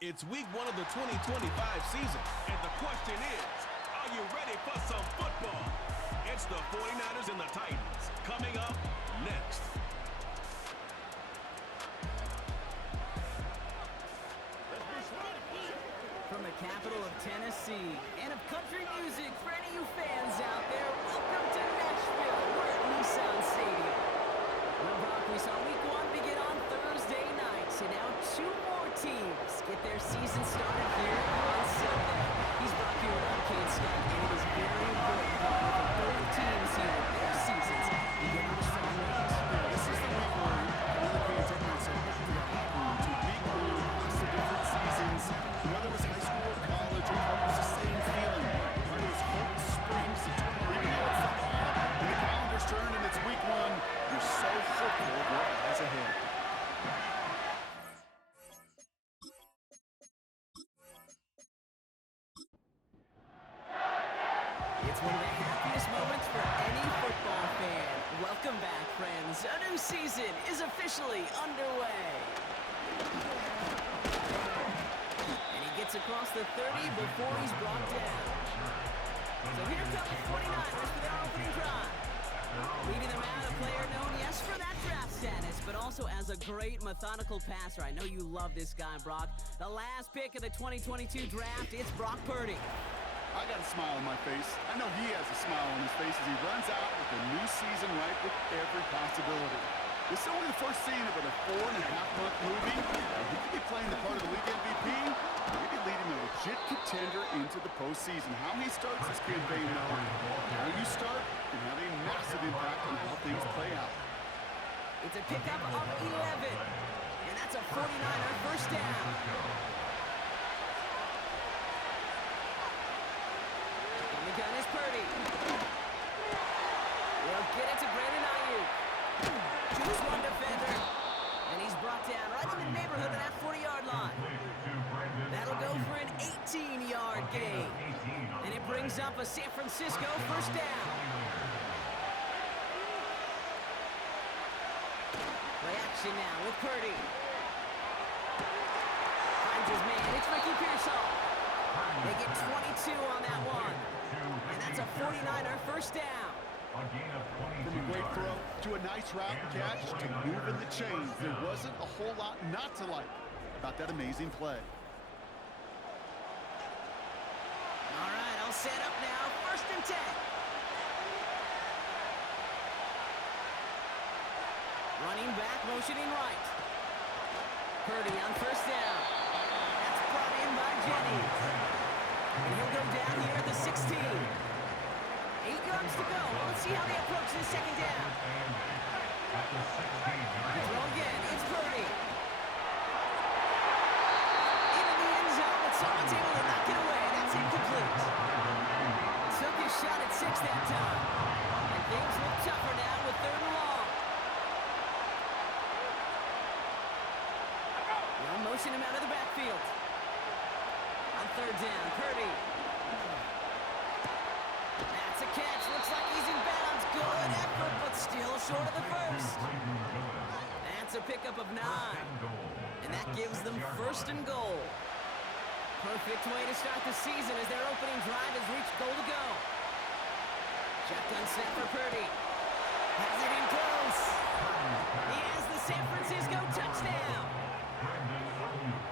It's week 1 of the 2025 season, and the question is, are you ready for some football? It's the 49ers and the Titans coming up next. From the capital of Tennessee and of country music for any of you fans out there, welcome to Nashville. We're at Nissan Stadium. Well, Brock, we saw week 1 begin on Thursday night, so now 2 more teams get their season started here on Sunday. He's Brock here with Arcade Scott, and it is very important for both teams here. Their seasons begin on strong notes. This is the week where I really pay attention to week 1 across the different seasons. Whether it was high school or college, it was the same feeling. It was hope springs eternally. Even though it's the fall, and the calendar's turned and it's week 1, you're so hopeful of what lies ahead. It's one of the happiest moments for any football fan. Welcome back, friends. A new season is officially underway. And he gets across the 30 before he's brought down. So here come the 49ers for their opening drive. Leading them out, a player known, yes, for that draft status, but also as a great methodical passer. I know you love this guy, Brock. The last pick of the 2022 draft, it's Brock Purdy. I got a smile on my face. I know he has a smile on his face as he runs out with a new season ripe with every possibility. This is only the first scene of a 4.5-month movie. He could be playing the part of the league MVP, maybe leading a legit contender into the postseason. How he starts this campaign, though, how you start can have a massive impact on how things play out. It's a pickup of 11, and that's a 49er first down. The gun is Purdy. He'll get it to Brandon Ayuk. Choose one defender. And he's brought down right in the neighborhood of that 40-yard line. That'll go for an 18-yard gain. And it brings up a San Francisco first down. Play action now with Purdy. Finds his man. It's Ricky Pearsall. They get 22 on that one. And that's a 49er first down. From a great throw to a nice route and catch to moving the chains, there wasn't a whole lot not to like about that amazing play. All right, I'll set up now. First and 10. Running back, motioning right. Purdy on first down. That's brought in by Jennings. And he'll go down here at the 16. 8 yards to go. Let's see how they approach this second down. The throw again. It's Purdy. Into the end zone, but someone's able to knock it away. That's incomplete. Took his shot at 6 that time. And things look tougher now with 3rd and long. They'll motion him out of the backfield. On 3rd down, Purdy. That's a catch. Looks like he's in bounds. Good effort, but still short of the first. That's a pickup of 9. And that gives them 1st and goal. Perfect way to start the season as their opening drive has reached goal to go. Shotgun set for Purdy. Has it in close. He has the San Francisco touchdown.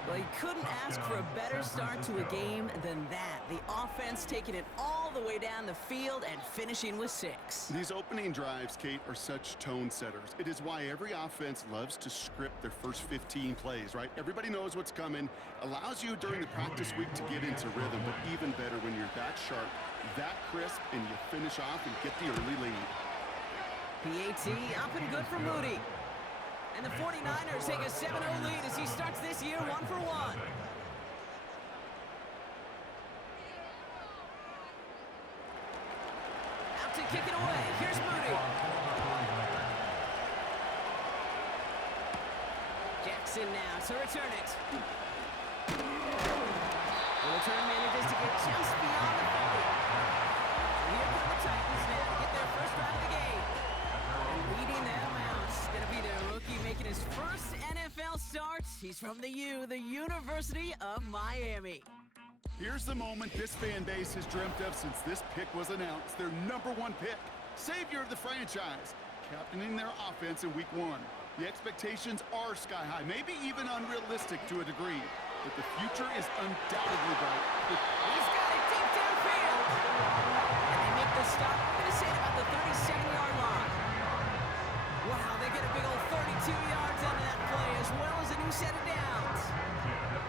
Well, he couldn't ask for a better start to a game than that. The offense taking it all the way down the field and finishing with 6. These opening drives, Kate, are such tone setters. It is why every offense loves to script their first 15 plays, right? Everybody knows what's coming. Allows you during the practice week to get into rhythm, but even better when you're that sharp, that crisp, and you finish off and get the early lead. PAT up and good for Moody. And the 49ers take a 7-0 lead as he starts this year 1 for 1. Out to kick it away. Here's Moody. Jackson now to return it. The return manages to get just beyond the 40. Here come the Titans now to get their first drive of the game. And leading them out. gonna be the rookie making his first NFL start. He's from the U, the University of Miami. Here's the moment this fan base has dreamt of since this pick was announced. Their #1 pick, savior of the franchise, captaining their offense in Week 1. The expectations are sky high, maybe even unrealistic to a degree, but the future is undoubtedly bright. He's got it deep downfield. And they make the stop. I'm going to say it about the 37-yard line. Wow, they get a big old 32 yards out of that play, as well as a new set of downs.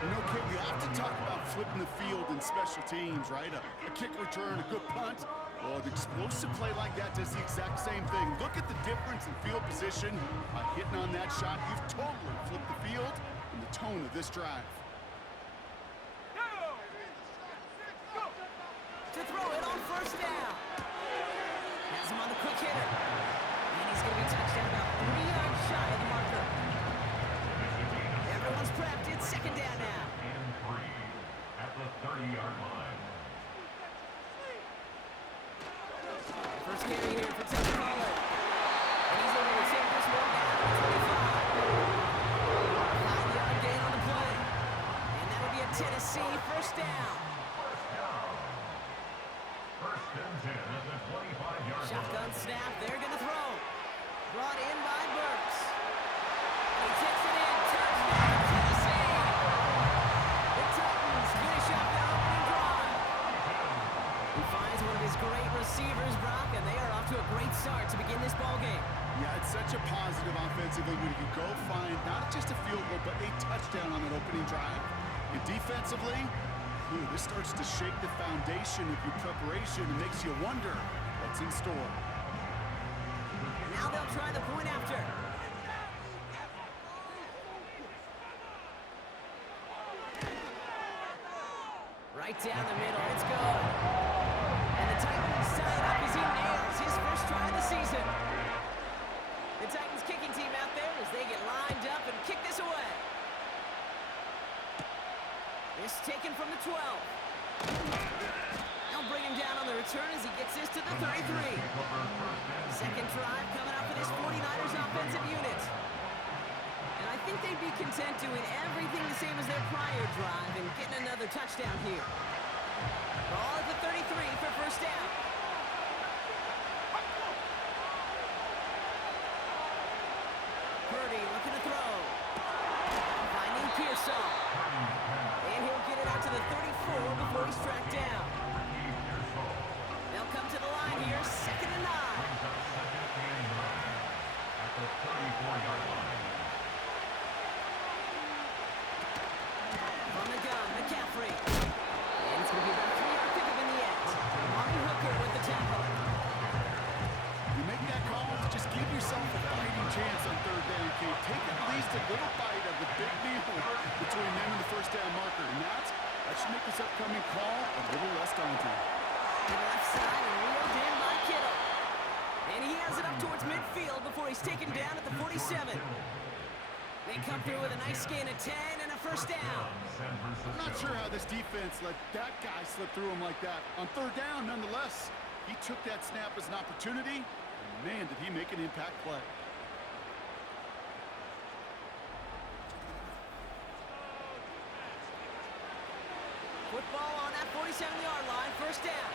You know, Kid, we often talk about flipping the field in special teams, right? A kick return, a good punt. Well, an explosive play like that does the exact same thing. Look at the difference in field position. By hitting on that shot, you've totally flipped the field and the tone of this drive. To throw it on first down. Has him on the quick hitter. And he's going to be touchdown about 3 yards shy of the marker. Everyone's prepped. It's second down now. And 3 at the 30-yard line. First carry here for Teddy Pollard. And he's able to take this one down to 25. 5-yard gain on the play. And that'll be a Tennessee first down. First and 10 at the 25-yard line. Shotgun snap. They're going to throw. Brought in by Burks. And he takes it in. Touchdown, Tennessee. The Titans finish up the opening drive. He finds one of his great receivers, Brock, and they are off to a great start to begin this ball game. Yeah, it's such a positive offensively when you can go find not just a field goal, but a touchdown on that opening drive. And defensively, this starts to shake the foundation of your preparation and makes you wonder what's in store. Now they'll try the point after. Right down the middle, it's good. And the Titans tie it up as he nails his first try of the season. The Titans kicking team out there as they get lined up and kick this away. This taken from the 12. They'll bring him down on the return as he gets this to the 33. Second drive coming up for this 49ers offensive unit. And I think they'd be content doing everything the same as their prior drive and getting another touchdown here. Ball at the 33 for first down. Purdy looking to throw. Finding Pearsall. And he'll get it out to the 34 before he's tracked down. They'll come to the line here, 2nd and 9. At the 34-yard line. From the gun, McCaffrey. And it's going to be about a 3-yard pickup in the end. Marty Hooker with the tackle. You make that call to just give yourself a fighting chance on third down, Kate. Take at least a little bite of the big meal between them and the first down marker. And that should make this upcoming call a little less daunting. To the left side and reeled in by Kittle. And he has it up towards midfield before he's taken down at the 47. They come through with a nice gain of 10 and a first down. I'm not sure how this defense let that guy slip through him like that. On third down, nonetheless, he took that snap as an opportunity. And man, did he make an impact play. Football on that 47-yard line, first down.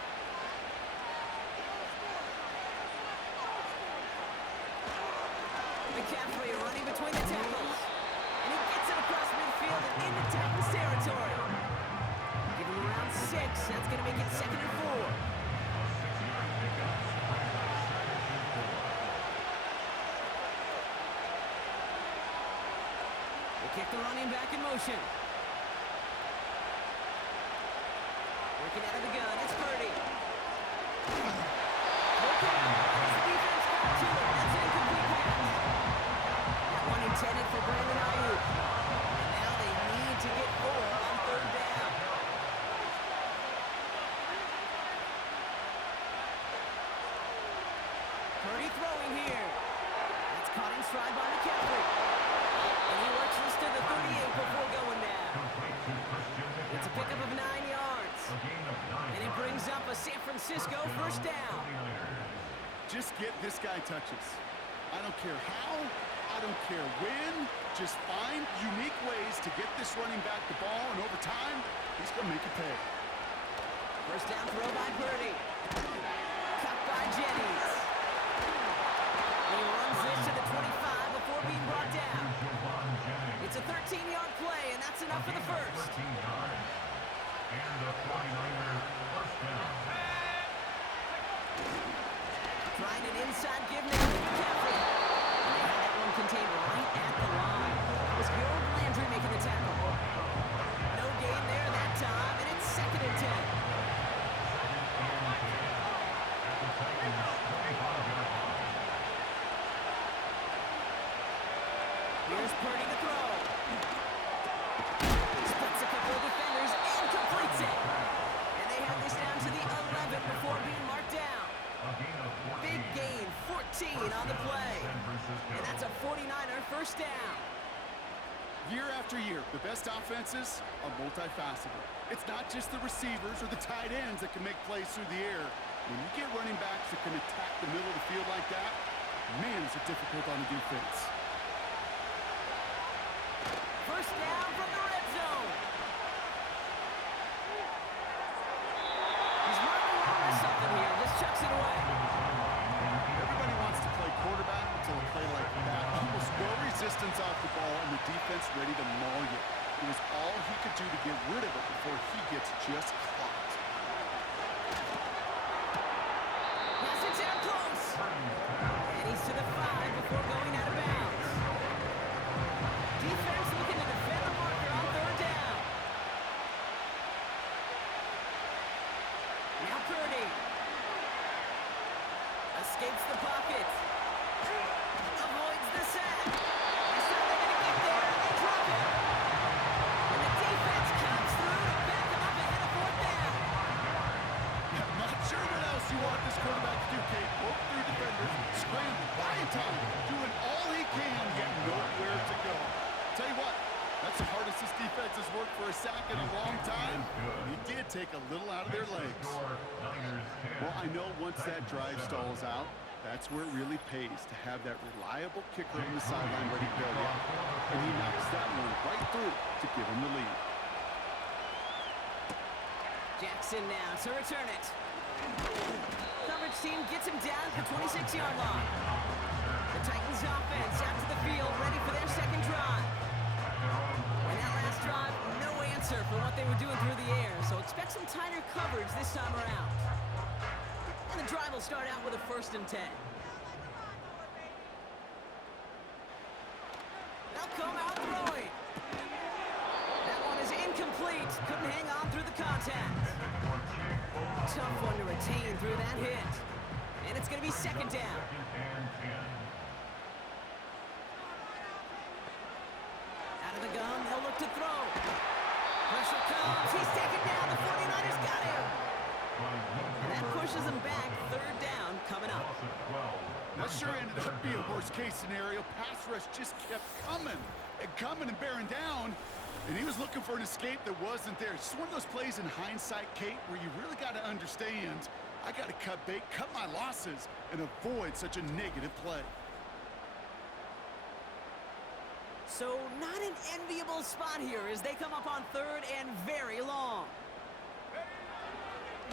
McCaffrey running between the tackles. And he gets it across midfield and into Titans territory. Give him around 6. That's going to make it 2nd and 4. They kick the running back in motion. Working out of the gun, it's Purdy. Okay, the defense got to it. That's an incomplete pass. That one intended for Brandon Ayuk. And now they need to get 4 on third down. Purdy throwing here. That's caught in stride by McCaffrey. And he works this to the 38 before going down. It's a pickup of 9 yards. And it brings up a San Francisco first down. Just get this guy touches. I don't care how I don't care when, just find unique ways to get this running back the ball, and over time, he's going to make it pay. First down throw by Purdy. Cut by Jennings. He runs this to the 25 before being brought down. It's a 13-yard play, and that's enough for the first. And the 49ers first down. Trying an inside give now to McCaffrey. And they had that one contained right at the line. That was Harold Landry making the tackle. No gain there that time, and it's 2nd and 10. Here's Purdy to throw. Splits a couple of defenders and completes it. And they have this down to the 11 before being marked down. Big gain, 14 on the play. And that's a 49er first down. Year after year, the best offenses are multifaceted. It's not just the receivers or the tight ends that can make plays through the air. When you get running backs that can attack the middle of the field like that, man, is it difficult on the defense. First down from the red zone. He's running around with something here. Just chucks it away. Everybody wants to play quarterback until a play like that. Almost no resistance off the ball and the defense ready to maul you. It was all he could do to get rid of it before he gets just caught. Pass it down close. And he's to the 5 before going out of bounds. Defense looking to defend the marker on 3rd down. Now Purdy. Escapes the pocket. Avoids the sack. This time they're going to get there and they drop him. And the defense comes through to back him up ahead of 4th down. I'm not sure what else you want this quarterback to do, Kate. Poke through defenders, scramble, buying time, doing all he can, yet nowhere to go. Tell you what, that's the hardest this defense has worked for a sack in a long time. And he did take a little out of their legs. Well, I know once that drive stalls out, that's where it really pays to have that reliable kicker on the sideline ready to go. And he knocks that one right through to give him the lead. Jackson now to return it. Coverage team gets him down at the 26-yard line. The Titans offense out to the field, ready for their second drive. And that last drive, no answer for what they were doing through the air, so expect some tighter coverage this time around. And the drive will start out with a 1st and 10. They'll come out throwing. That one is incomplete. Couldn't hang on through the contact. Tough one to retain through that hit. And it's going to be 2nd down. Out of the gun, they'll look to throw. Pressure comes. He's taken down. The 49ers got him. And that pushes him back. 3rd down coming up. That sure ended up being a worst-case scenario. Pass rush just kept coming and bearing down. And he was looking for an escape that wasn't there. It's just one of those plays in hindsight, Kate, where you really got to understand, I got to cut bait, cut my losses, and avoid such a negative play. So not an enviable spot here as they come up on 3rd and very long.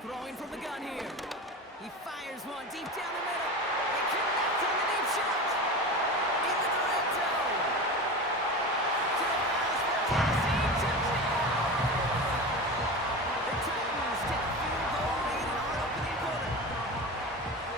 Throwing from the gun here. He fires one deep down the middle. They connect on the deep shot. Into the red zone. To the house for Tennessee touchdown. The Titans take a field goal lead in our opening quarter.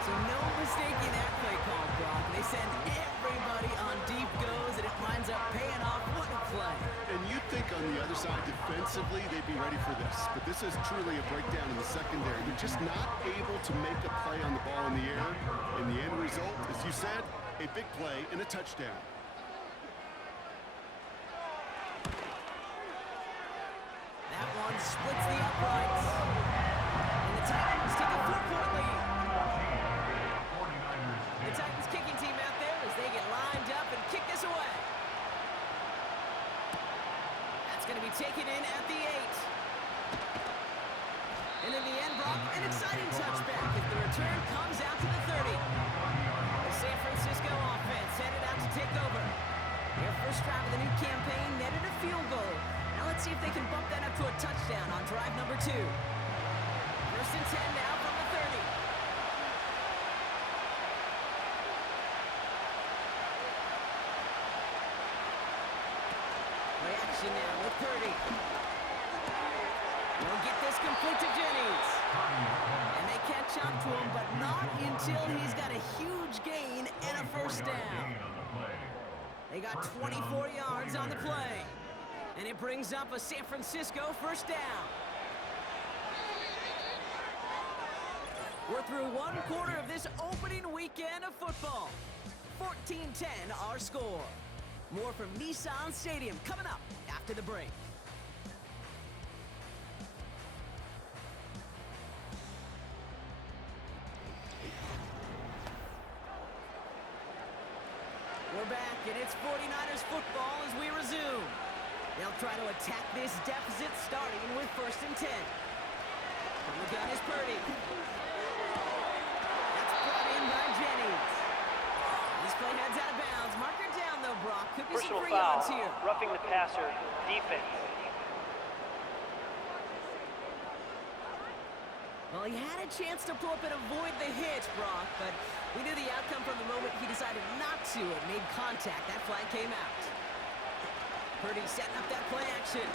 So no mistaking that play call, Brock. They send everybody on deep goes, and it winds up paying off. What a play. And you'd think on the other side, defensively, they'd be ready for this. But this is truly a breakdown in the secondary. They're just not able to make a play on the ball in the air. And the end result, as you said, a big play and a touchdown. That one splits the uprights. And the Titans take a 4-point lead. The Titans kicking team out there as they get lined up and kick this away. That's going to be taken in at the 8. And in the end, Brock, an exciting touchback if the return comes out to the 30. The San Francisco offense headed out to take over. touchdown on drive number 2. First and 10 now from the 30. Play action now with Purdy. We'll get this complete to Jennings. And they catch up to him, but not until he's got a huge gain and a first down. They got 24 yards on the play. And it brings up a San Francisco first down. We're through one quarter of this opening weekend of football. 14-10 our score. More from Nissan Stadium coming up after the break. We're back, and it's 49ers football as we resume. They'll try to attack this deficit starting with first and 10. From the gun is Purdy. That's brought in by Jennings. This play heads out of bounds. Marker down, though, Brock. Could be some free yards here. Roughing the passer, defense. Well, he had a chance to pull up and avoid the hit, Brock, but we knew the outcome from the moment he decided not to and made contact. That flag came out. Purdy setting up that play action.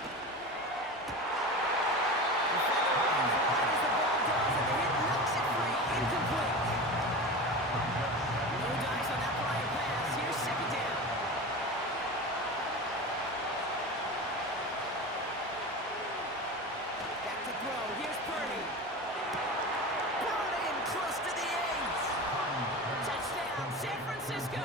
Defender runs wide as the ball does, and the hit knocks it free. Incomplete. No dice on that flying pass. Here's second down. Back to throw. Here's Purdy. Brought in close to the 8. Touchdown, San Francisco.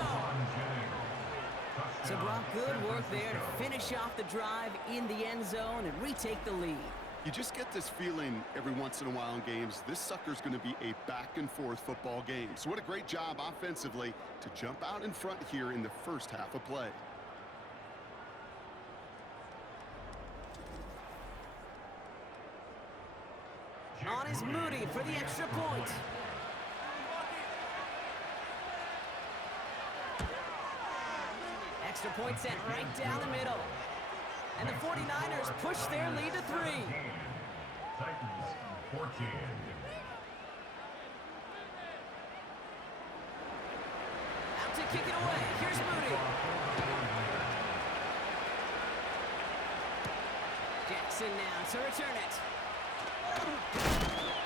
So Brock, good work there to finish off the drive in the end zone and retake the lead. You just get this feeling every once in a while in games, this sucker's going to be a back-and-forth football game. So what a great job offensively to jump out in front here in the first half of play. On is Moody for the extra point. Extra point sent right down the middle. And the 49ers push their lead to 3. Titans 14. Out to kick it away. Here's Moody. Jackson now to return it.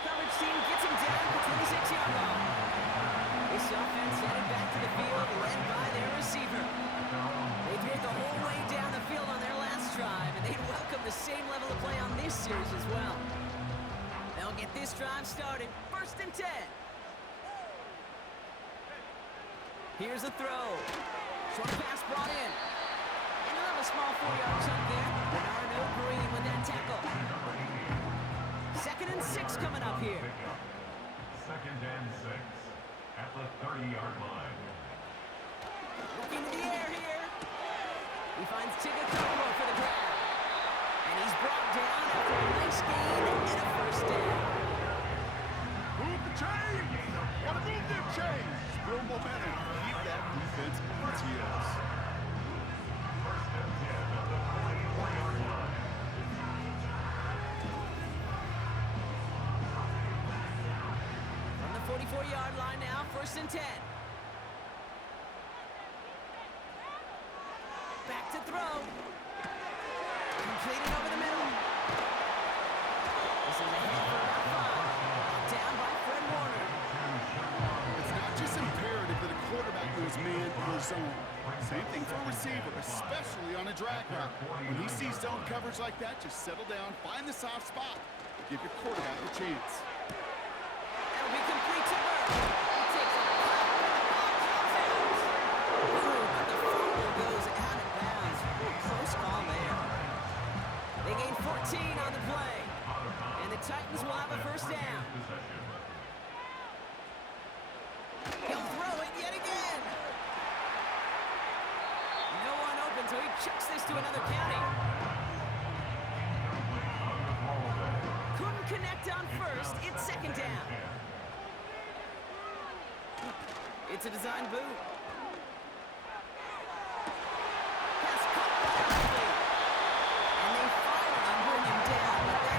Coverage team gets him down at the 26-yard line. This offense headed back to the field, led by their receiver. They threw it the whole way down the field on their last drive, and they'd welcome the same level of play on this series as well. They'll get this drive started. First and 10. Here's a throw. Short pass brought in. And he'll have a small 4-yard chunk there. Bernardo Green with that tackle. Second and 6 coming up here. Second and 6 at the 30-yard line. Looking to the air here. He finds Tigakoko for the grab. And he's brought down after a nice gain and a first down. Move the chains! Gotta move them chains! Build momentum. Keep that defense on its heels. First and 10 at the 44-yard line. From the 44-yard line now, first and 10. Back to throw. Completed over the middle. This is a hit for about 5. Down by Fred Warner. It's not just imperative that a quarterback knows man or zone. Same thing for a receiver, especially on a drag route. When he sees zone coverage like that, just settle down, find the soft spot, and give your quarterback a chance. That'll be complete to Burke. He takes a cut, and the ball comes out. Ooh, but the fumble goes out of bounds. Close call there. They gain 14 on the play. And the Titans will have a first down. He'll throw it yet again. No one open, so he chucks this to another county. Couldn't connect on first. It's second down. It's a design boot. Pass caught by Riley. And they finally bring him down, but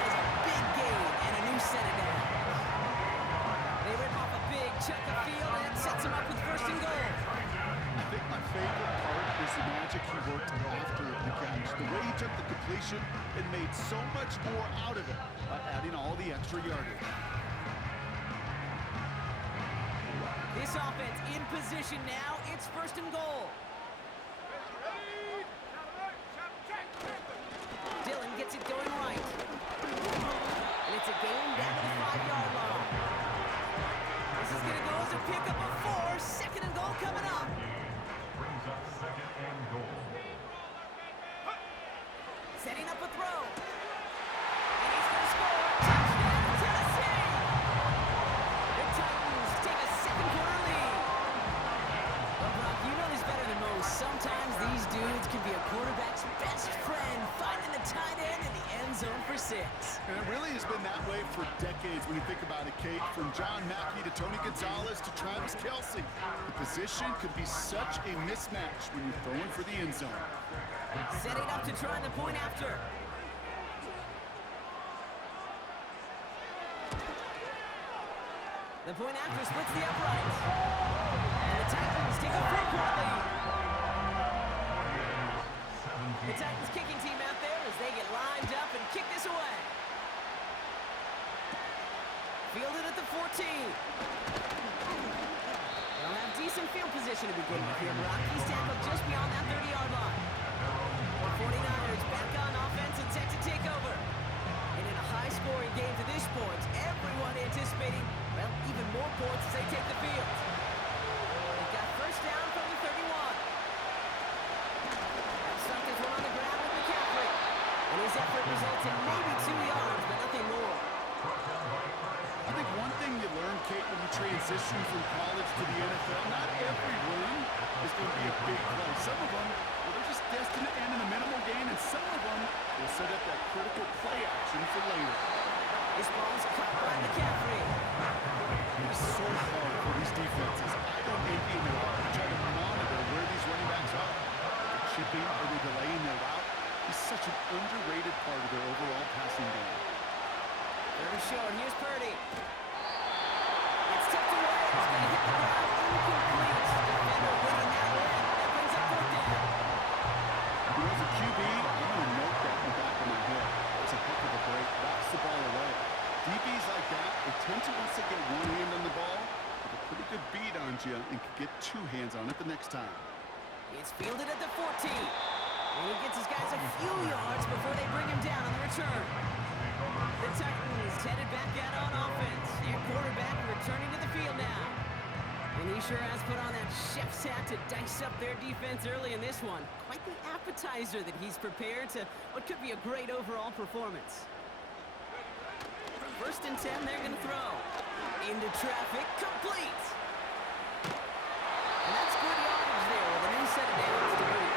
possession and made so much more out of it by adding all the extra yardage. This offense in position now. It's first and goal. Dillon gets it going right. And it's a gain down to the 5-yard line. This is going to go as a pickup of 4. Second and goal coming up. Brings up second and goal. Setting up a throw. And he's going to score. Touchdown, Tennessee! The Titans take a second-quarter lead. Well, Brock, you know this better than most. Sometimes these dudes can be a quarterback's best friend, finding the tight end in the end zone for 6. And it really has been that way for decades when you think about it, Kate. From John Mackey to Tony Gonzalez to Travis Kelce. The position could be such a mismatch when you're throwing for the end zone. Setting up to try the point after. The point after splits the uprights. And the Titans take a 4-point lead. The Titans kicking team out there as they get lined up and kick this away. Fielded at the 14. They'll have decent field position to begin with here. Rockies tackled just beyond that 30-yard line. The 49ers back on offense and set to take over. And in a high-scoring game to this point, everyone anticipating, well, even more points as they take the field. They've got first down from the 31. Stuck this one on the ground with McCaffrey. And his effort results in maybe 2 yards, but nothing more. I think one thing you learn, Kate, when you transition from college to the NFL, not every run is going to be a big play. Some of them, well, they're just destined to end in a minimal gain, and some of them will set up that critical play action for later. This ball's cut by McCaffrey. It is so hard for these defenses. I don't envy them at all. They try to monitor where these running backs are. They're chipping or they're delaying their route. He's such an underrated part of their overall passing game. Very short. Here's Purdy. It's tipped away. It's going to hit the ground. Incomplete. Defender winning that one. That brings up fourth down. As a QB, I'm going to note that in the back of my head. It's a heck of a break. Knocks the ball away. DBs like that, they tend to, once they get one hand on the ball, have a pretty good beat on you and can get 2 hands on it the next time. It's fielded at the 14. And he gets his guys a few yards before they bring him down on the return. The Titans headed back out on offense. Their quarterback returning to the field now. And he sure has put on that chef's hat to dice up their defense early in this one. Quite the appetizer that he's prepared to what could be a great overall performance. First and 10, they're going to throw. Into traffic, complete. And that's good yardage there with a new set of downs to boot.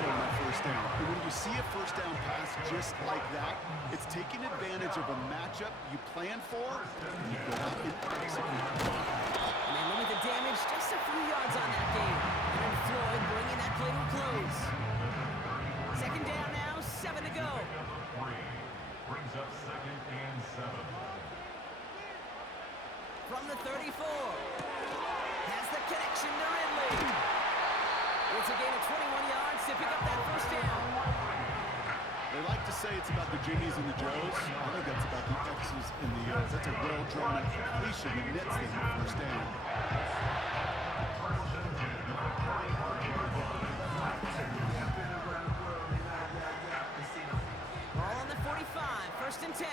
On that first down. And when you see a first down pass just like that, it's taking advantage of a matchup you plan for, and you go out and execute. And they limit the damage just a few yards on that game. And Floyd bringing that play to a close. Second down now, 7 to go. Brings up second and 7. From the 34. Has the connection to Ridley. It's a gain of 21 yards to pick up that first down. They like to say it's about the Jimmies and the Joes. I think that's about the X's and the O's. That's a well-drawn completion that nets them the first down. Ball on the 45, first and 10.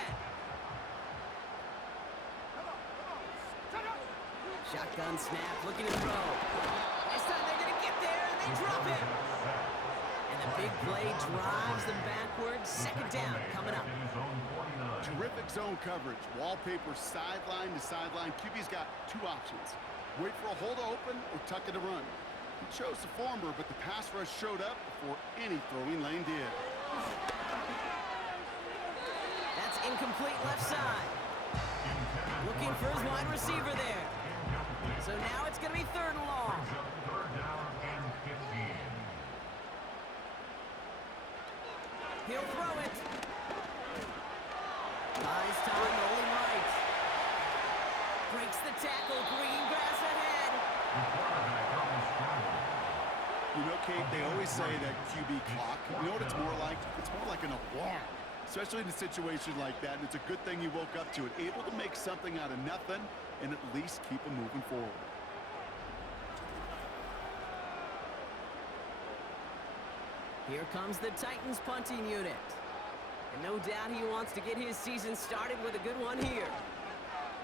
Shotgun snap, looking to throw. This time they're going to get there, and they drop him. And the big play drives them backwards. Second down coming up. Terrific zone coverage. Wallpaper sideline to sideline. QB's got 2 options. Wait for a hole to open or tuck it to run. He chose the former, but the pass rush showed up before any throwing lane did. That's incomplete left side. Looking for his wide receiver there. So now it's going to be third and long. Third down and 15. He'll throw it. Buys time, rolling right. Breaks the tackle, green grass ahead. You know, Kate, they always say that QB clock, you know what it's more like? It's more like an alarm, especially in a situation like that. And it's a good thing you woke up to it, able to make something out of nothing and at least keep them moving forward. Here comes the Titans punting unit. And no doubt he wants to get his season started with a good one here.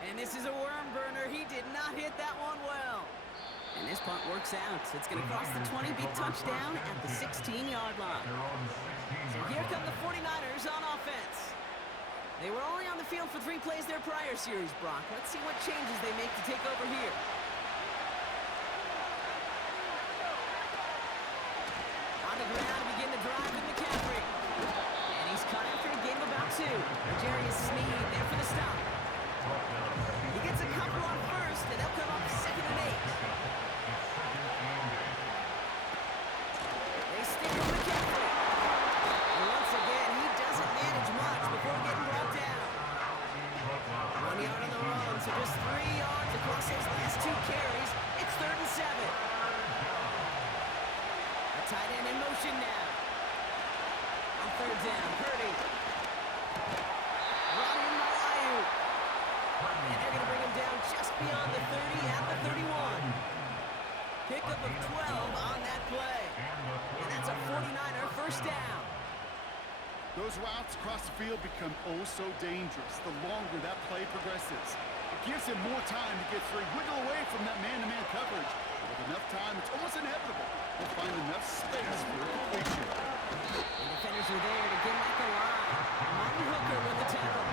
And this is a worm burner. He did not hit that one well. And this punt works out. It's going to cross the 20, big touchdown at the 16-yard line. So here come the 49ers on offense. They were only on the field for 3 plays their prior series, Brock. Let's see what changes they make to take over here. On the ground to begin the drive with McCaffrey. And he's cut after a gain of about 2. Jarius Sneed there for the stop. He gets a couple on first, and they'll come up 2nd and 8. They stick with McCaffrey. And once again, he doesn't manage much before getting brought down. 1 yard on the run, so just 3 yards across those last 2 carries. It's 3rd and 7. A tight end in motion now. On 3rd down, Purdy. Brought in by Ayuk. And they're going to bring him down just beyond the 30 at the 31. Pickup of 12 on that play. And that's a 49er first down. Those routes across the field become oh so dangerous the longer that play progresses. It gives him more time to get through, wiggle away from that man-to-man coverage. But with enough time, it's almost inevitable. He'll find enough space for a completion. The defenders are there to get back the line. Martin Hooker with the tackle.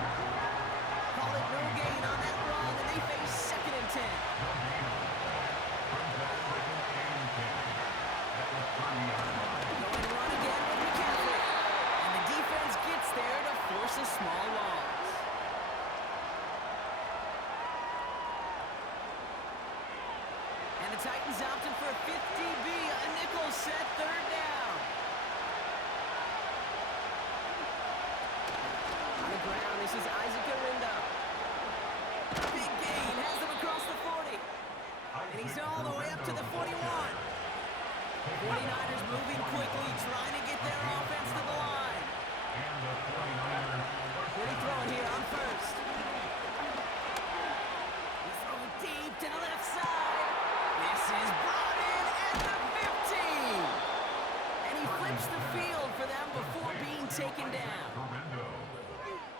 Call it no gain on that run, and they face 2nd and 10. Going run again with McCaffrey. And the defense gets there to force a small loss. And the Titans opted for a 50B, a nickel set 3rd down. On the ground, this is Isaac Arindo. Big gain, has them across the 40. And he's all the way up to the 41. 49ers moving quickly, trying to get their offense to the line. Purdy throwing here on 1st. He's throwing deep to the left side. This is brought in at the 15. And he flips the field for them before being taken down.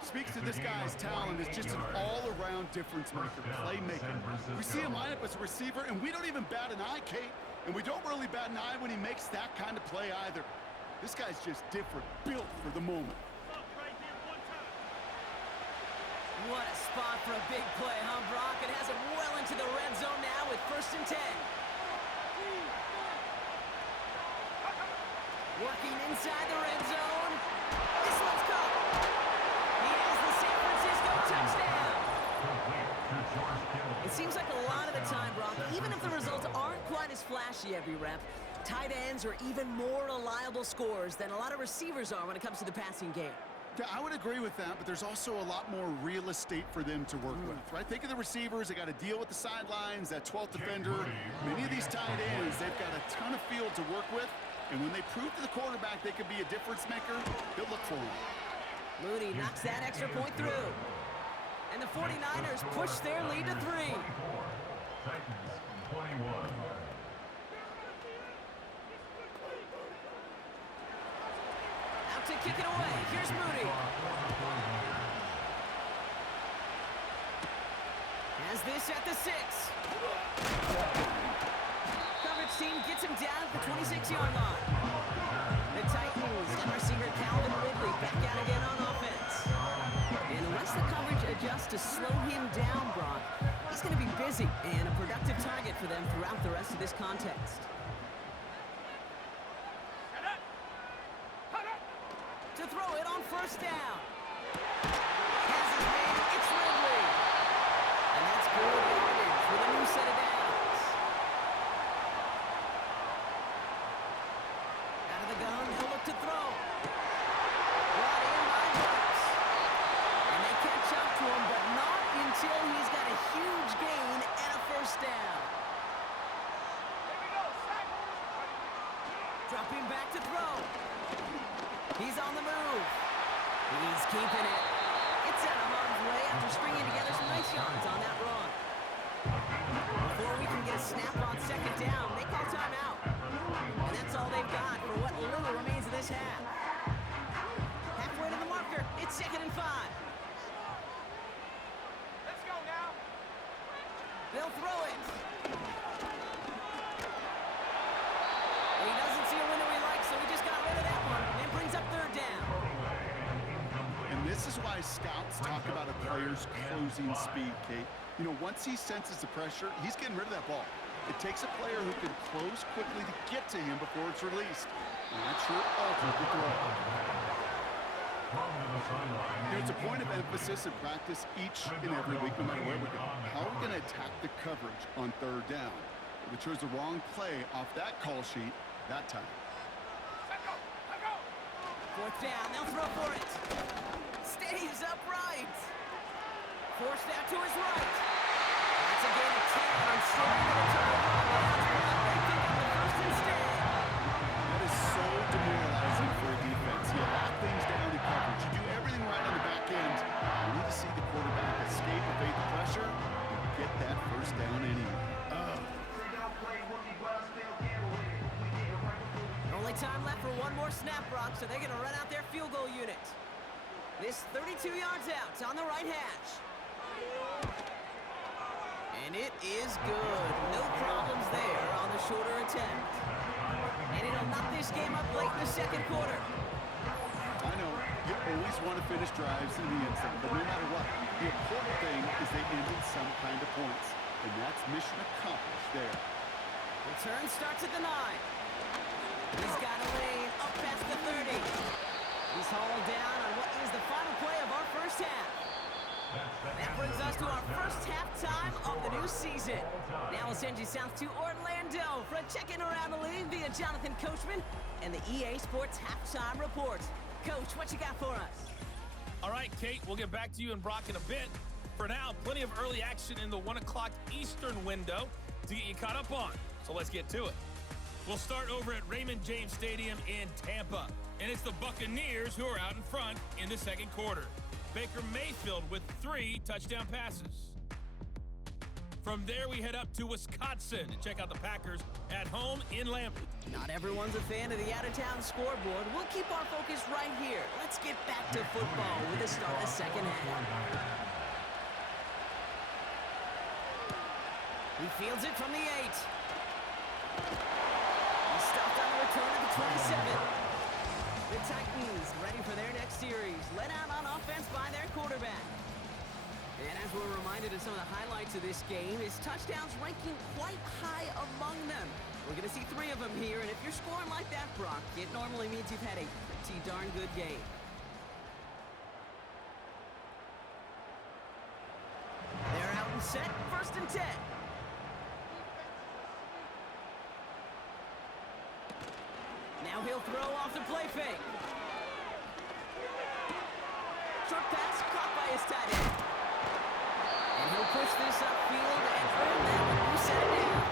Speaks to this guy's talent as just an all-around difference maker, playmaker. We see him line up as a receiver, and we don't even bat an eye, Kate. And we don't really bat an eye when he makes that kind of play either. This guy's just different, built for the moment. What a spot for a big play, huh, Brock? It has him well into the red zone now with 1st and 10. Working inside the red zone. This one's caught. He has the San Francisco touchdown. It seems like a lot of the time, Brock, even if the results aren't quite as flashy every rep, tight ends are even more reliable scorers than a lot of receivers are when it comes to the passing game. Yeah, I would agree with that, but there's also a lot more real estate for them to work with, right? Think of the receivers. They got to deal with the sidelines, that 12th defender. Many of these tight ends, they've got a ton of field to work with, and when they prove to the quarterback they can be a difference maker, he'll look for them. Mooney knocks that extra point through. And the 49ers push their lead to 3. Titans 21. Out to kick it away. Here's Mooney. Has this at the 6. Coverage team gets him down at the 26-yard line. The Titans and receiver Calvin Ridley back out again on offense. And unless the coverage adjusts to slow him down, Brock, he's going to be busy and a productive target for them throughout the rest of this contest. To throw it on 1st down. Has his man, it's Ridley. And that's good yardage for the new set of downs. Out of the gun, he'll look to throw. Brought in by Brooks. And they catch up to him, but not until he's got a huge gain and a 1st down. keeping it. It's out of harm's way after stringing together some nice yards on that run. Before we can get a snap on second down, they call timeout. And that's all they've got for what little remains of this half. Halfway to the marker, it's 2nd and 5. Let's go now. They'll throw it. He doesn't see a window he likes, so he just got rid of that one. And brings up 3rd down. And this is why scouts talk about a player's closing speed, Kate. You know, once he senses the pressure, he's getting rid of that ball. It takes a player who can close quickly to get to him before it's released. And that sure altered the throw. You know, it's a point of emphasis in practice each and every week, no matter where we go. How are we going to attack the coverage on 3rd down? We chose the wrong play off that call sheet that time. 4th down, they'll throw for it. Stays upright. Forced out to his right. That's a gain of 10 and slowing the turnover. They pick up the first instead. That is so demoralizing for a defense. You lock things down in coverage. You do everything right on the back end. You need to see the quarterback escape, evade the pressure, and get that first down anyway. Only time left for one more snap, Brock, so they're going to run out their field goal unit. This 32 yards out on the right hash. And it is good. No problems there on the shorter attempt. And it'll knock this game up late in the 2nd quarter. I know, you always want to finish drives in the end zone, but no matter what, the important thing is they end in some kind of points. And that's mission accomplished there. Return starts at the 9. He's got a lane up past the 30. He's hauled down on what is the final play of our first half. That brings us to our first halftime of the new season. Now we'll send you south to Orlando for a check-in around the league via Jonathan Coachman and the EA Sports Halftime Report. Coach, what you got for us? All right, Kate, we'll get back to you and Brock in a bit. For now, plenty of early action in the 1 o'clock Eastern window to get you caught up on. So let's get to it. We'll start over at Raymond James Stadium in Tampa. And it's the Buccaneers who are out in front in the 2nd quarter. Baker Mayfield with 3 touchdown passes. From there, we head up to Wisconsin to check out the Packers at home in Lambeau. Not everyone's a fan of the out-of-town scoreboard. We'll keep our focus right here. Let's get back to football with the start of the 2nd half. He fields it from the 8. He's stopped on the return at the 27. The Titans ready for their next series, led out on offense by their quarterback. And as we're reminded of some of the highlights of this game, his touchdowns ranking quite high among them. We're going to see 3 of them here, and if you're scoring like that, Brock, it normally means you've had a pretty darn good game. They're out and set, 1st and 10. Now he'll throw off the play fake. Short pass caught by his tight end. And he'll push this upfield and earn that when you set it down.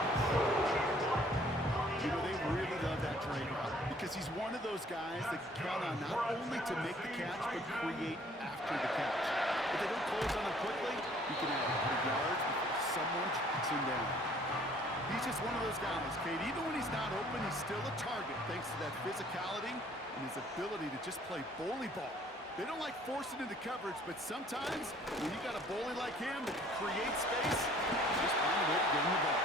You know, they really love that trade route because he's one of those guys that count on not only to make the catch, but create after the catch. If they don't close on him quickly, he can add yards before someone tracks him down. He's just one of those guys, Kate. Even when he's not open, he's still a target thanks to that physicality and his ability to just play bully ball. They don't like forcing into coverage, but sometimes when you got a bully like him that can create space, just find a way to get him the ball.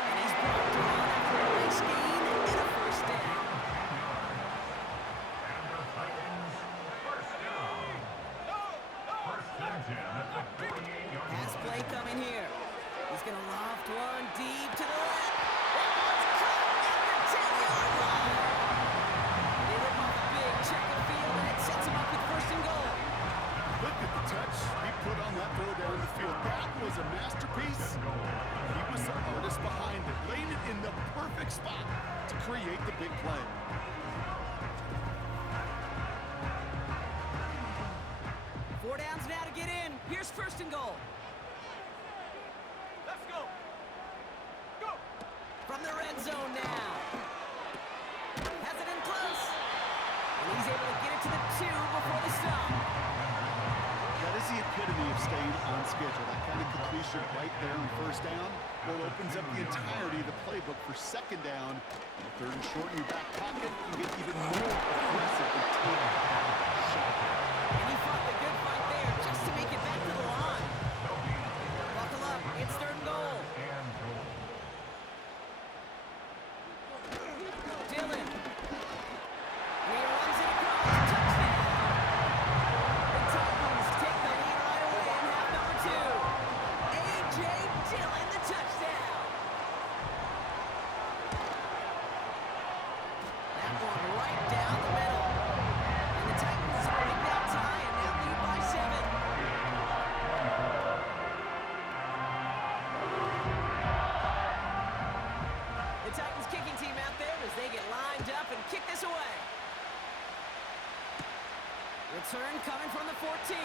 And he's brought down after a nice gain and a 1st down. Pass play coming here. He's going to loft one deep to the left. That one's caught at the 10-yard line. They rip off a big check of field, and it sets him up with 1st and goal. Look at the touch he put on that throw down the field. That was a masterpiece. He was the artist behind it, laying it in the perfect spot to create the big play. Four downs now to get in. Here's 1st and goal. Let's go. Go. From the red zone now. Has it in close. And he's able to get it to the 2 before the stop. schedule. That kind of completion right there on first down, well, it opens up the entirety of the playbook for second down. Third and short in your back pocket, you get even more aggressive and take a shot. And he fought the good fight there just to make it back to the line. Buckle up. It's third and goal. Dillon. He runs it across. Touchdown. The Titans take the lead right away in half number 2. A.J. Dillon, the touchdown. That one right down the middle. And the Titans break that tie and now lead by 7. The Titans kicking team out there as they get lined up and kick this away. Return coming from the 14.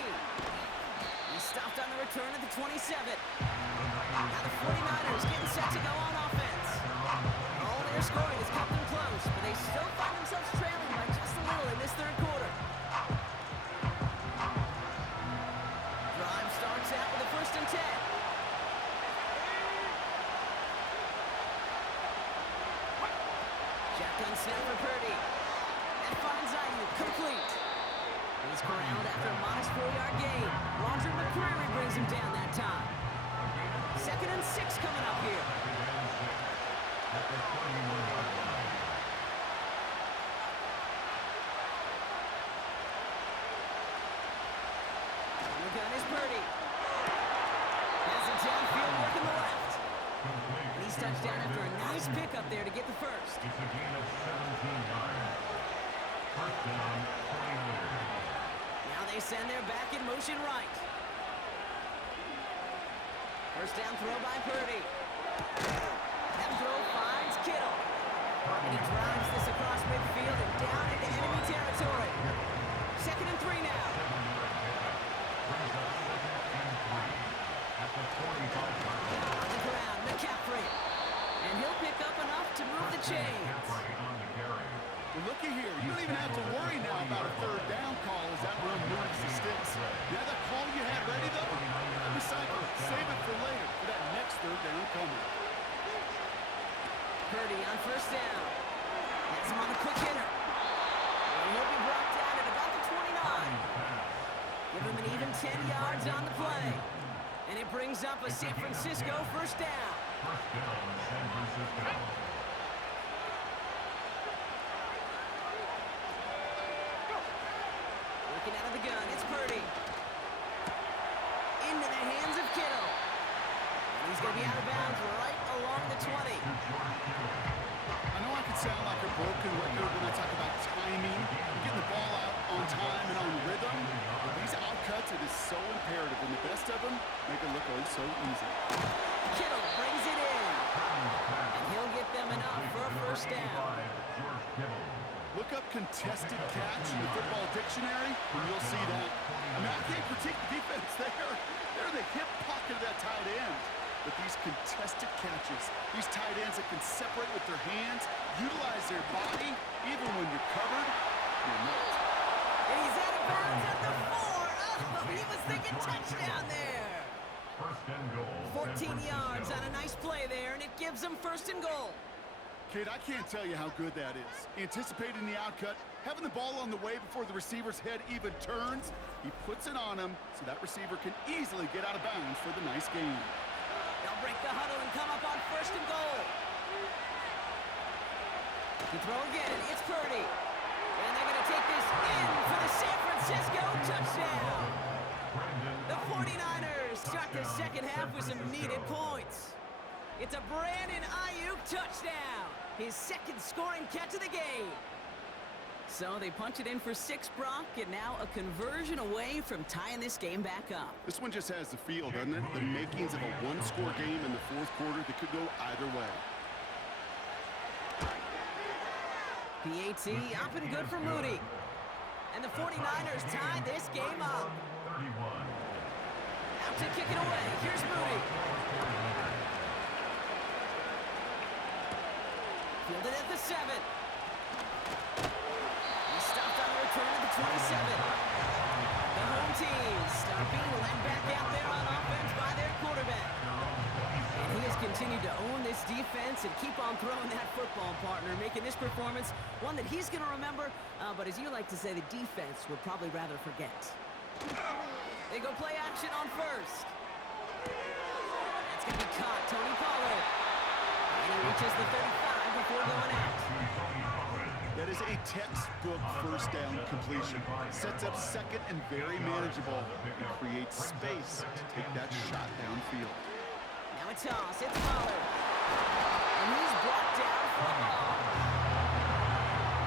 He stopped on the return at the 27. Now the 49ers getting set to go on offense. All their scoring has kept them close, but they still find themselves trailing by just a little in this third quarter. Drive starts out with a 1st and 10. Shotgun snap for Purdy. That finds Ayuk complete. He's corralled after a modest 4-yard gain. Roger McCreary brings him down that time. 2nd and 6 coming up here. The gun is Purdy. Has it downfield working the left. And he's touched down after a nice pickup there to get the first. It's a gain of 17 yards. First down, 49ers. Now they send their back in motion right. First down throw by Purdy. That throw finds Kittle. And he drives this across midfield and down into enemy territory. 2nd and 3 now. Brings up 2nd and 3 at the 45-yard line. On the ground, McCaffrey. And he'll pick up enough to move the chains. McCaffrey on the carry. Well, looky here. You don't even have to worry now about a third down call as that run moves the sticks. Now that call you had ready, though, recycle it. Save it for later for that next third down coming. Purdy on first down. Has him on a quick hitter. And he'll be brought down at about the 29. Give him an even 10 yards on the play. And it brings up a San Francisco first down. First down, San Francisco. Looking out of the gun, it's Purdy. Into the hands of Kittle. And he's going to be out of bounds right along the 20. I know I can sound like a broken record when I talk about timing, getting the ball out on time and on rhythm. But these outcuts, it is so imperative. And the best of them make it look oh so easy. Kittle brings it in. And he'll get them enough for a first down. Look up contested catch in the football dictionary, and you'll see that. I mean, I can't critique the defense there. They're in the hip pocket of that tight end. But these contested catches, these tight ends that can separate with their hands, utilize their body, even when you're covered, you're not. And he's out of bounds at the 4. Oh, he was thinking touchdown there. First and goal. 14 yards on a nice play there, and it gives them first and goal. Kate, I can't tell you how good that is. Anticipating the outcut, having the ball on the way before the receiver's head even turns, he puts it on him so that receiver can easily get out of bounds for the nice gain. They'll break the huddle and come up on first and goal. To throw again, it's Purdy. And they're going to take this in for the San Francisco touchdown. The 49ers start the second half with some needed points. It's a Brandon Ayuk touchdown. His 2nd scoring catch of the game. So they punch it in for 6, Brock, and now a conversion away from tying this game back up. This one just has the feel, doesn't it? The makings of a one-score game in the 4th quarter that could go either way. PAT up and good for Moody. And the 49ers tie this game up. 31. Out to kick it away. Here's Moody. Fielded at the 7. He stopped on the return at the 27. The home team start being led back out there on offense. keep on throwing that football, partner, making this performance one that he's going to remember, but as you like to say, the defense would probably rather forget. They go play action on first. That's going to be caught, Tony Pollard. And he reaches the 35 before going out. That is a textbook first down completion. Sets up second and very manageable and creates space to take that shot downfield. Now a toss, it's Pollard. And he's brought down for a ball.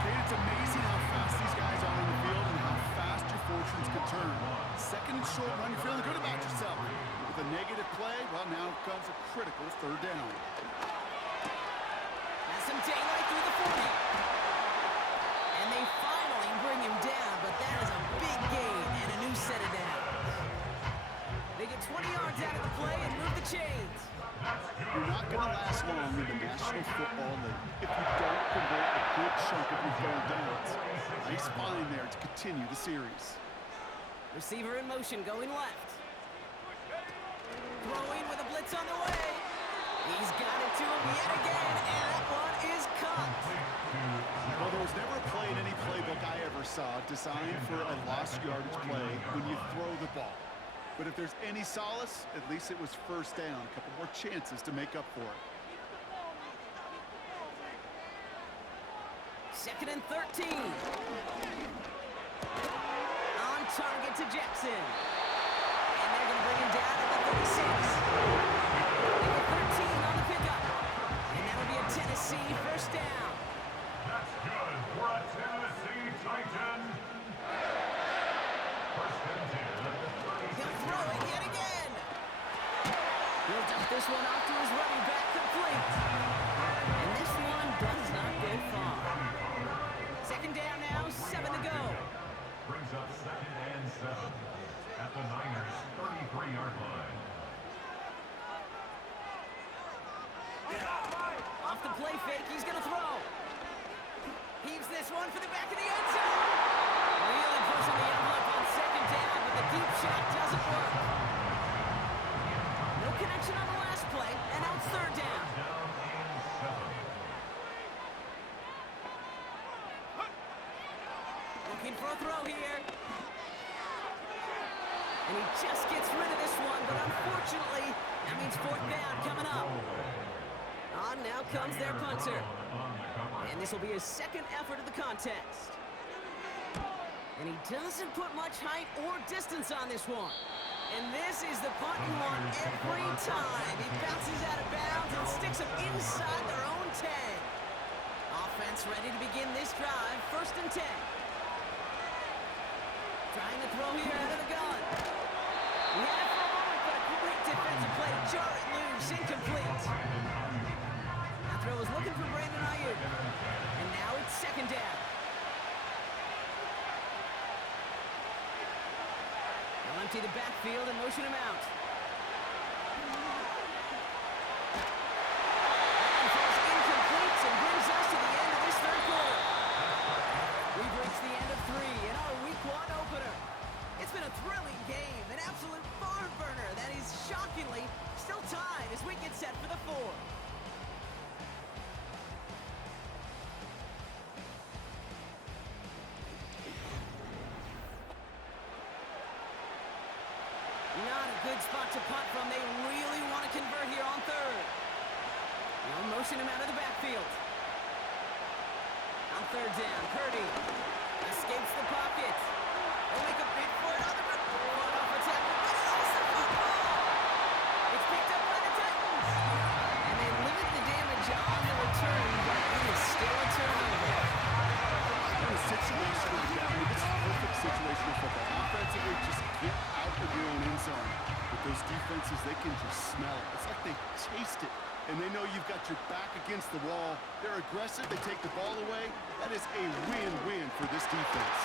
Kate, it's amazing how fast these guys are on the field and how fast your fortunes can turn. Second and short run, you're feeling good about yourself. With a negative play, well, now comes a critical third down. Has some daylight through the 40. And they finally bring him down, but that is a big gain and a new set of downs. They get 20 yards out of the play and move the chains. You're not going to last long in the National Football League if you don't convert a good chunk of your third downs. Nice find there to continue the series. Receiver in motion, going left. Throwing with a blitz on the way. He's got it to him yet again, and that one is caught. Well, there was never a play in any playbook I ever saw designed for a lost yardage play when you throw the ball. But if there's any solace, at least it was first down. A couple more chances to make up for it. Second and 13. On target to Jackson. And they're going to bring him down at the 36. They get 13 on the pickup. And that'll be a Tennessee first down. That's good for a Tennessee Titan. First and 10 at the 36. He'll throw it yet again. He'll dump this one off to his running back, complete. And this one does not go far. Second down now, 7 to go. Brings up second and 7 at the Niners' 33-yard line. Off the play fake, he's going to throw. Heaves this one for the back of the end zone. Really pushing the envelope on second down, but the deep shot doesn't work. No connection on the last play, and now it's third down. Down and 7. Looking for a throw here. And he just gets rid of this one, but unfortunately, that means fourth down coming up. On now comes their punter. And this will be his second effort of the contest. And he doesn't put much height or distance on this one. And this is the punt you want every time. He bounces out of bounds and sticks them inside their own 10. Offense ready to begin this drive, first and 10. Trying to throw here out of the gun. He had it for a moment, but a great defensive play to jar it loose, incomplete. That throw was looking for Brandon Ayuk. And now it's second down. They'll empty the backfield and motion him out. That one falls incomplete and brings us to the end of this third quarter. We've reached the end of 3 in our Week 1 opener. It's been a thrilling game, an absolute barn burner that is shockingly still tied as we get set for the 4th. Not a good spot to punt from. They really want to convert here on third. They'll motion him out of the backfield. On third down, Purdy escapes the pocket. They'll make a bid for it on the run. Off a tackle, but he lost the football. It's picked up by the Titans. And they limit the damage on the return, but it is still a turnover. In a situation like that, I mean, this is a perfect situation of football. Offensively, just get out of your own end zone. But those defenses, they can just smell it. It's like they taste it. And they know you've got your back against the wall. They're aggressive. They take the ball away. That is a win-win for this defense.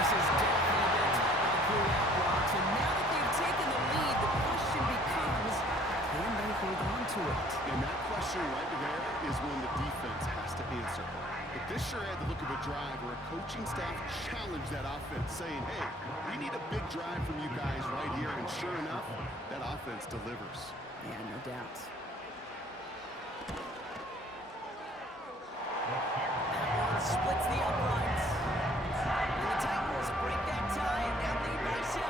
This has definitely been a top throughout blocks. And now that they've taken the lead, the question becomes, can they hold on to it? And that question right there is one the defense has to answer. But this sure had the look of a drive or a coaching staff challenge that offense, saying, hey, we need a big drive from you guys right here, and sure enough, that offense delivers. Yeah, no doubt. That one splits the uprights. And the Titans break that tie and now lead by 7.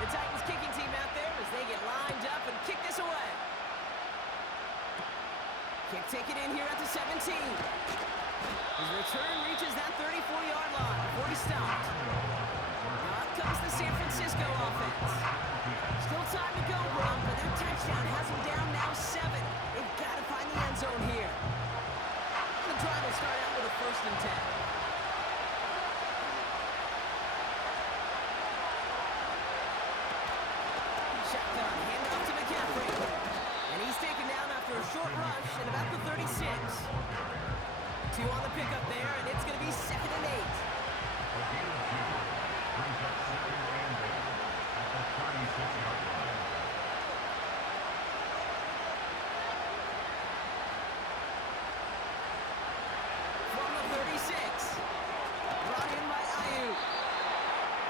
The Titans kicking team out there as they get lined up and kick this away. Kick taken in here at the 17. His return reaches that 34-yard line before he stopped. Now up comes the San Francisco offense. Still time to go, Brock, but that touchdown has him down now 7. They've got to find the end zone here. The drive will start out with a 1st and 10. Shotgun, handoff to McCaffrey. And he's taken down after a short rush at about the 36. 2 on the pickup there, and it's going to be 2nd and 8. Brings up 2nd and 8 at the 36-yard line. From the 36. Brought in by Ayuk.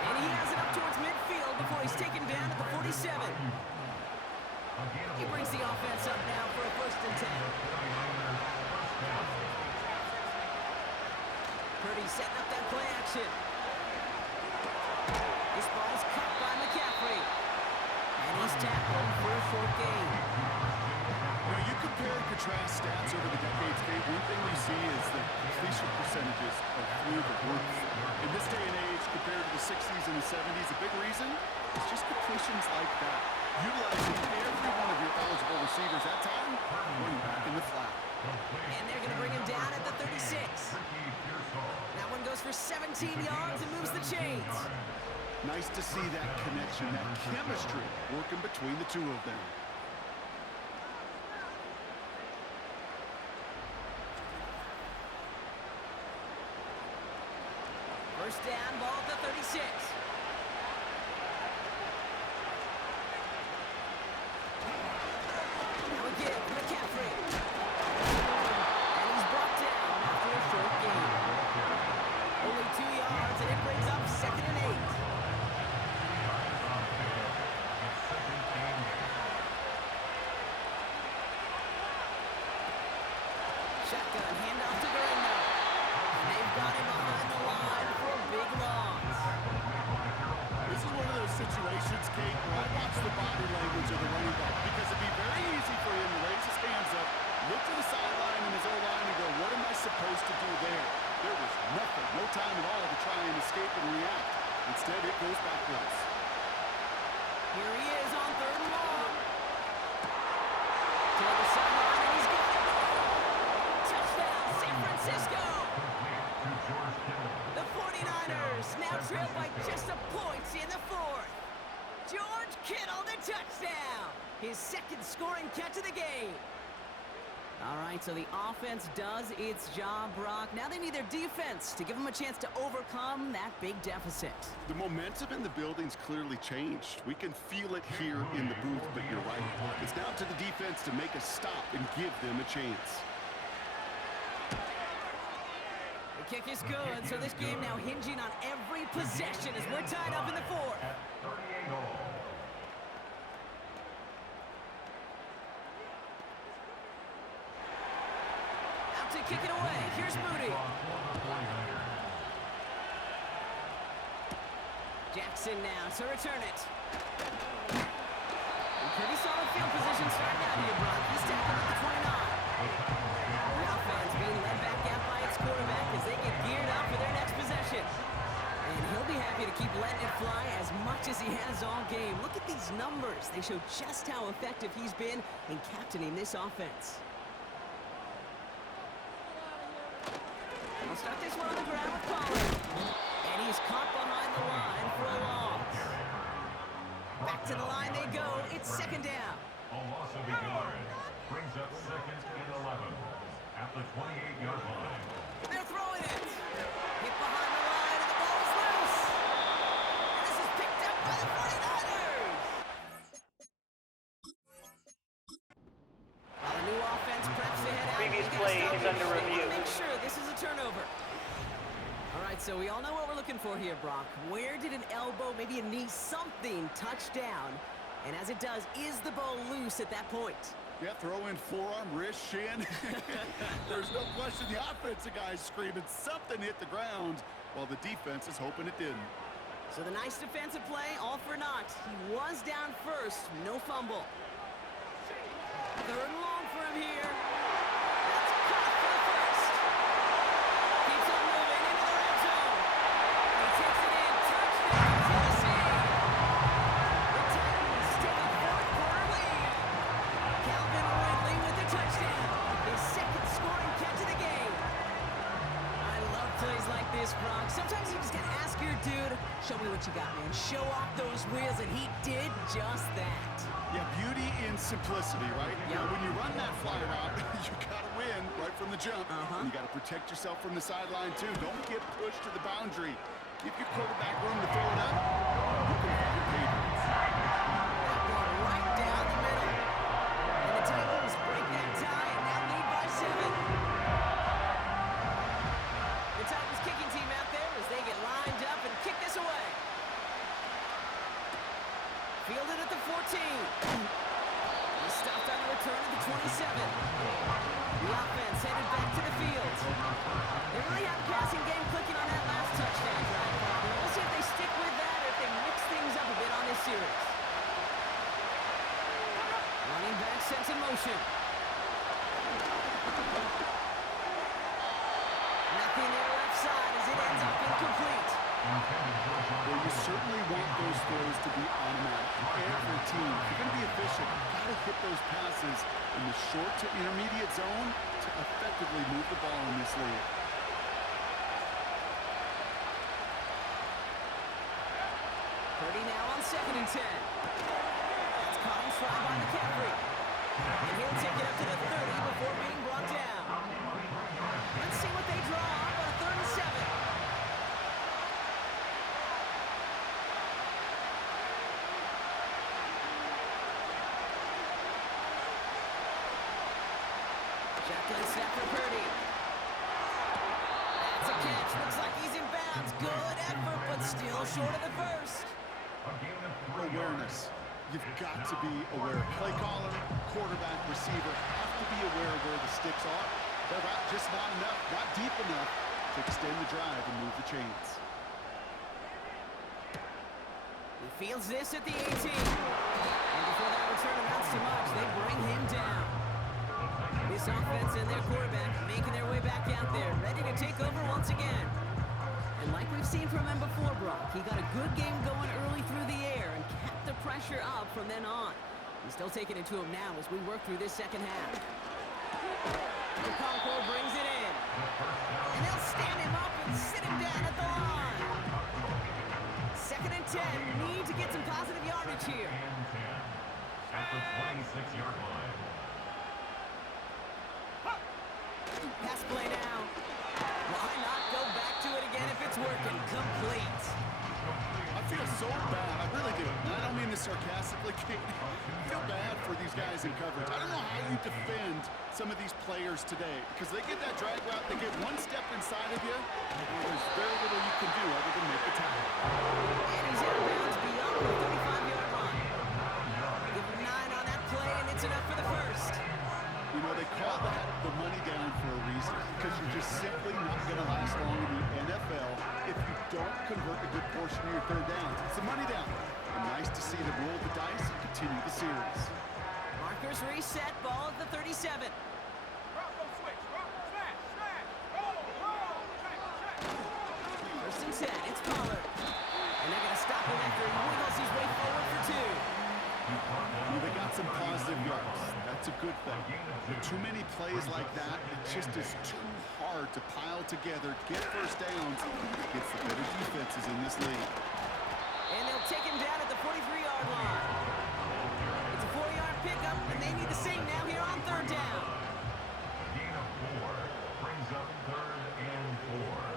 And he has it up towards midfield before he's taken down at the 47. He brings the offense up now for a 1st and 10. Purdy setting up that play action. This ball's caught by McCaffrey. And he's tackled for a short gain. Now, you compare and contrast stats over the decades, Dave. One thing you see is the completion percentages are through the roof. In this day and age, compared to the 60s and the 70s, a big reason is just completions like that. Utilizing every one of your eligible receivers that time, going back in the flat. And they're going to bring him down at the 36. That one goes for 17 yards and moves the chains. Nice to see that connection, that chemistry working between the two of them. First down, ball at the 36. Now again, McCaffrey. And he's brought down after a short gain. Only 2 yards, and it brings up 2nd and 8. Shotgun, handoff to Guerrero. They've got him behind the line for a big loss. This is one of those situations, Kate, where I watch the body language of the running back, because it'd be very easy for him to raise his hands up, look to the sideline in his O-line and go, what am I supposed to do there? There was nothing, no time at all to try and escape and react. Instead, it goes backwards. Here he is on 3rd and long. Toward the sideline, and he's got it. Touchdown, San Francisco. The 49ers now trail by just a point in the 4th. George Kittle, the touchdown. His 2nd scoring catch of the game. All right, so the offense does its job, Brock. Now they need their defense to give them a chance to overcome that big deficit. The momentum in the building's clearly changed. We can feel it here in the booth, but you're right. It's down to the defense to make a stop and give them a chance. The kick is good, so this game now hinging on every possession as we're tied up in the 4th. Out to kick it away. Here's Moody. Jackson now to return it. And pretty solid field position starting out here, Brock. He's tackled at the 29. The offense being led back out by its quarterback as they get geared up for their next possession. And he'll be happy to keep letting it fly as much as he has all game. Look at these numbers. They show just how effective he's been in captaining this offense. We'll start this one on the ground with Pollard. And he's caught behind the line for a loss. Back to the line they go. It's 2nd down. A loss of 8 yards brings up 2nd and 11 at the 28-yard line. They're throwing it. Hit behind the line, and the ball is loose. And this is picked up by the 49ers. play is under review. Make sure this is a turnover. All right, so we all know what we're looking for here, Brock. Where did an elbow, maybe a knee, something touch down? And as it does, is the ball loose at that point? Yeah, throw in forearm, wrist, shin. There's no question the offensive guy's screaming something hit the ground while the defense is hoping it didn't. So the nice defensive play, all for naught. He was down first, no fumble. Third and long for him here. That's caught for the first. Keeps on moving into the red zone. He takes it in. Touchdown, Tennessee. The Titans take a fourth quarter lead. Calvin Ridley with the touchdown. His second scoring catch of the game. I love plays like this, Brock. Sometimes you just gotta ask your dude, show me what you got, man. Show off those wheels, and he did just that. Yeah, beauty in simplicity, right? Yep. Now, when you run that fly route, you gotta win right from the jump. And you gotta protect yourself from the sideline, too. Don't get pushed to the boundary. Give your quarterback room to throw it up. You can find your pay dirt. Right down the middle. And the Titans break that tie and now lead by 7. The Titans kicking team out there as they get lined up and kick this away. Fielded at the 14. He stopped on the return of the 27. The offense headed back to the field. They really have the passing game clicking on that last touchdown drive. We'll see if they stick with that or if they mix things up a bit on this series. Running back sets in motion. Nothing there left side as it ends up incomplete. Well, you certainly want those throws to be automatic. Every team, if you're going to be efficient, you've got to hit those passes in the short to intermediate zone to effectively move the ball in this league. Purdy now on 2nd and 10. That's caught and tried by McCaffrey. And he'll take it up to the 30 before being brought down. Let's see what they draw up on a 3rd and 7. Shotgun snap for Purdy. That's a catch. Looks like he's in bounds. Good effort, but still short of the first. Awareness. You've got to be aware. Play caller, quarterback, receiver have to be aware of where the sticks are. They're just not enough, not deep enough to extend the drive and move the chains. He fields this at the 18. And before that return amounts to much, they bring him down. This offense and their quarterback making their way back out there, ready to take over once again. And like we've seen from him before, Brock, he got a good game going early through the air and kept the pressure up from then on. He's still taking it to him now as we work through this second half. The Concord brings it in. And they'll stand him up and sit him down at the line. 2nd and 10. Need to get some positive yardage here. At the 26-yard line. Pass play now. Why not go back to it again if it's working? Complete. I feel so bad. I really do. And I don't mean this sarcastically, Kate. I feel bad for these guys in coverage. I don't know how you defend some of these players today because they get that drag route, they get one step inside of you, and there's very little you can do other than make the tackle. And he's out of bounds beyond the 35-yard line. Give him 9 on that play, and it's enough for the first. You know, they call that the money down for a reason because you're just simply not going to last long in the NFL if you don't convert a good portion of your third downs. It's the money down. And nice to see them roll the dice and continue the series. Markers reset, ball at the 37. Go switch. Go smash. Smash. Roll. Check. First and 10, it's Pollard. And they're going to stop him after he wiggles his way forward for 2. Well, they got some positive yards. That's a good thing. But too many plays like that, it just is too hard to pile together, get first downs against the better defenses in this league. And they'll take him down at the 43-yard line. It's a 4-yard pickup, and they need the same now here on 3rd down. Gain of 4 brings up 3rd and 4.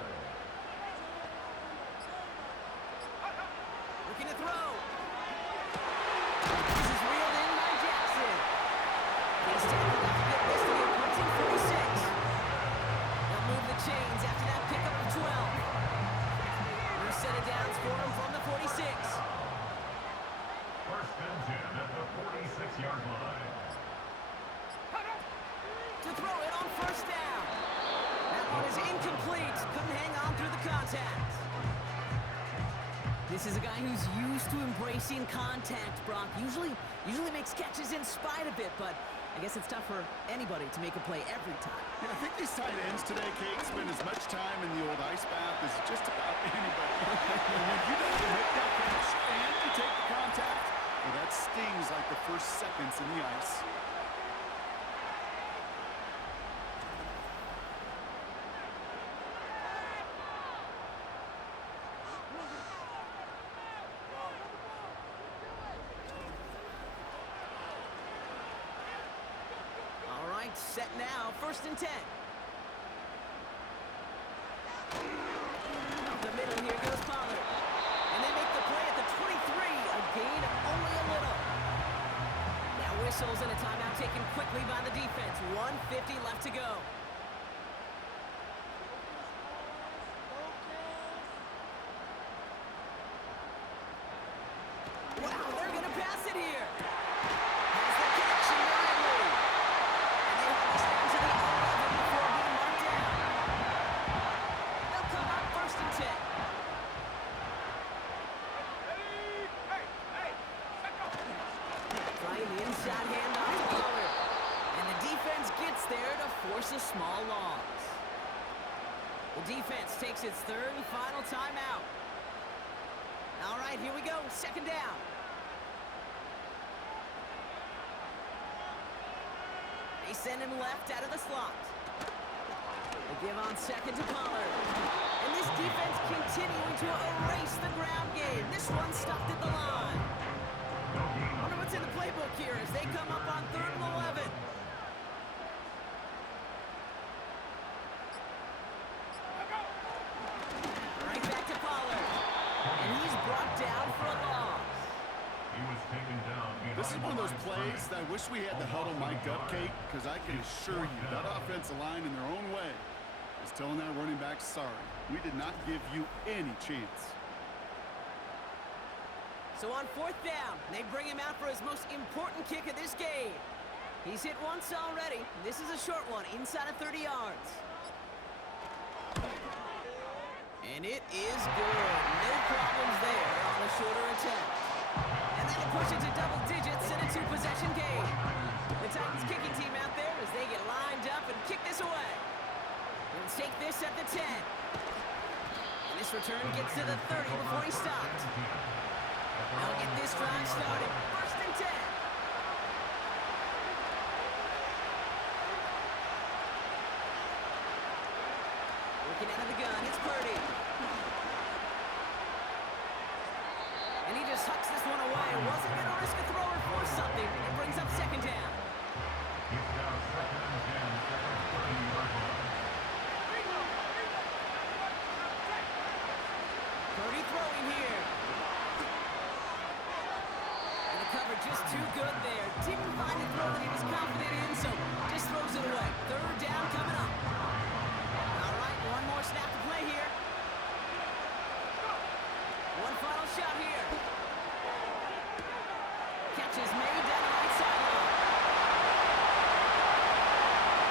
Looking to throw. This is reeled in by Jackson. He's tackled up to get this to the opposing 46. through the contact. This is a guy who's used to embracing contact, Brock. Usually makes catches in spite of it, but I guess it's tough for anybody to make a play every time. Yeah, I think these tight ends today, Kate, spend as much time in the old ice bath as just about anybody. And when you don't make that catch and you take the contact, well, that stings like the first seconds in the ice. Set now, 1st and 10. Up the middle, here goes Pollard. And they make the play at the 23, a gain of only a little. Now whistles and a timeout taken quickly by the defense. 1:50 left to go. Wow, they're going to pass it here. Has the catch and Riley. Force a small loss. The defense takes its 3rd and final timeout. All right, here we go. 2nd down. They send him left out of the slot. They give on 2nd to Pollard. And this defense continuing to erase the ground game. This one stopped at the line. I wonder what's in the playbook here as they come up on 3rd and 11. This is one of those plays that I wish we had the huddle mic'd up, Kate, because I can assure you that offensive line in their own way is telling that running back, sorry, we did not give you any chance. So on 4th down, they bring him out for his most important kick of this game. He's hit once already. This is a short one, inside of 30 yards. And it is good. No problems there on the shorter attempt. And then they push it to double digits in a 2-possession game. The Titans kicking team out there as they get lined up and kick this away. And take this at the 10. And this return gets to the 30 before he stopped. They'll get this drive started. 1st and 10. Looking out of the gun, it's Purdy. And he just hucks this one away. Wasn't going to risk a throw or force something. It brings up 2nd down. He's now 2nd and 10, second 30-yard line. Purdy throwing here. And the cover just too good there. Didn't find a throw that he was confident in, so just throws it away. 3rd down coming up. All right, one more snap to play here. One final shot here. Catch is made down the right sideline.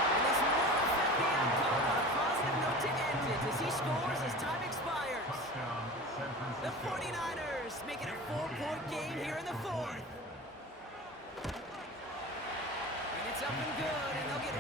And this will affect the outcome on a positive note to end it as he scores as time expires. Touchdown, San The Francisco. 49ers make it a 4-point game here in the 4th. And it's up and good, and they'll get